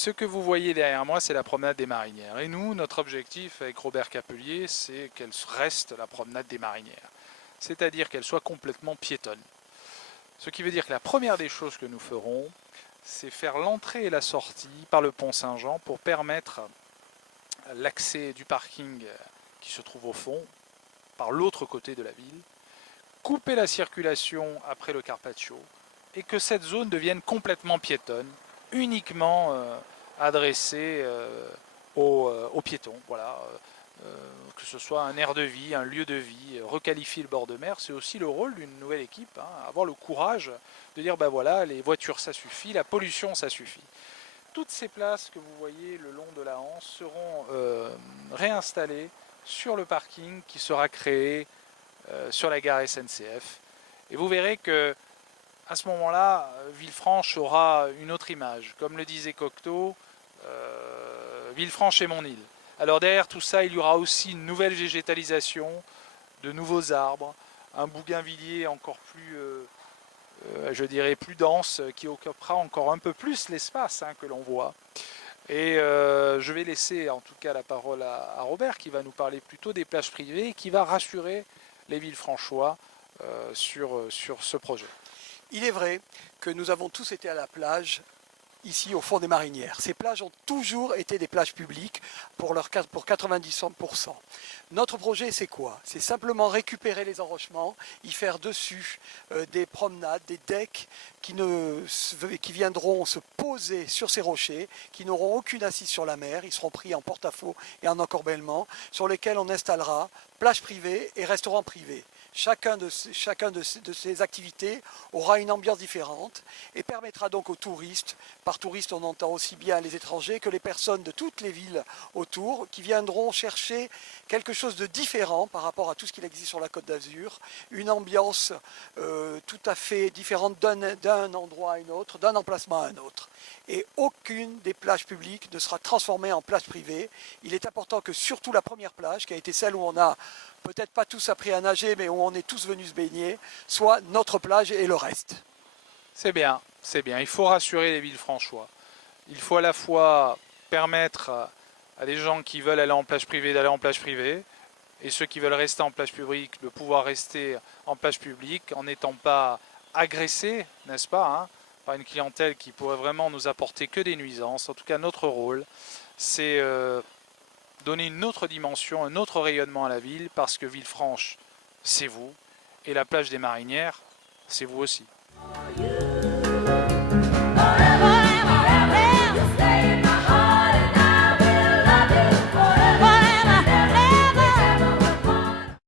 Ce que vous voyez derrière moi, c'est la promenade des Marinières. Et nous, notre objectif avec Robert Capelier, c'est qu'elle reste la promenade des Marinières. C'est-à-dire qu'elle soit complètement piétonne. Ce qui veut dire que la première des choses que nous ferons, c'est faire l'entrée et la sortie par le pont Saint-Jean pour permettre l'accès du parking qui se trouve au fond, par l'autre côté de la ville, couper la circulation après le Carpaccio et que cette zone devienne complètement piétonne, uniquement adressée aux piétons. Voilà, que ce soit un aire de vie, un lieu de vie, requalifier le bord de mer, c'est aussi le rôle d'une nouvelle équipe, hein, avoir le courage de dire ben voilà, les voitures ça suffit, la pollution ça suffit. Toutes ces places que vous voyez le long de la Hanse seront réinstallées sur le parking qui sera créé sur la gare SNCF. Et vous verrez que à ce moment-là, Villefranche aura une autre image. Comme le disait Cocteau, Villefranche est mon île. Alors derrière tout ça, il y aura aussi une nouvelle végétalisation, de nouveaux arbres, un bougainvillier encore plus, je dirais, plus dense, qui occupera encore un peu plus l'espace que l'on voit. Et je vais laisser en tout cas la parole à Robert, qui va nous parler plutôt des plages privées, et qui va rassurer les Villefranchois sur ce projet. Il est vrai que nous avons tous été à la plage ici au fond des Marinières. Ces plages ont toujours été des plages publiques pour 90%. Notre projet, c'est quoi? C'est simplement récupérer les enrochements, y faire dessus des promenades, des decks qui viendront se poser sur ces rochers, qui n'auront aucune assise sur la mer, ils seront pris en porte-à-faux et en encorbellement, sur lesquels on installera plage privée et restaurant privé. Chacun de ces activités aura une ambiance différente et permettra donc aux touristes, par touristes on entend aussi bien les étrangers que les personnes de toutes les villes autour, qui viendront chercher quelque chose de différent par rapport à tout ce qu'il existe sur la Côte d'Azur, une ambiance tout à fait différente d'un endroit à un autre, d'un emplacement à un autre. Et aucune des plages publiques ne sera transformée en plage privée. Il est important que surtout la première plage, qui a été celle où on a peut-être pas tous appris à nager, mais où on est tous venus se baigner, soit notre plage et le reste. C'est bien, c'est bien. Il faut rassurer les Villefranchois. Il faut à la fois permettre à des gens qui veulent aller en plage privée d'aller en plage privée, et ceux qui veulent rester en plage publique de pouvoir rester en plage publique en n'étant pas agressés, n'est-ce pas, par une clientèle qui pourrait vraiment nous apporter que des nuisances. En tout cas, notre rôle, c'est donner une autre dimension, un autre rayonnement à la ville, parce que Villefranche, c'est vous, et la plage des Marinières, c'est vous aussi.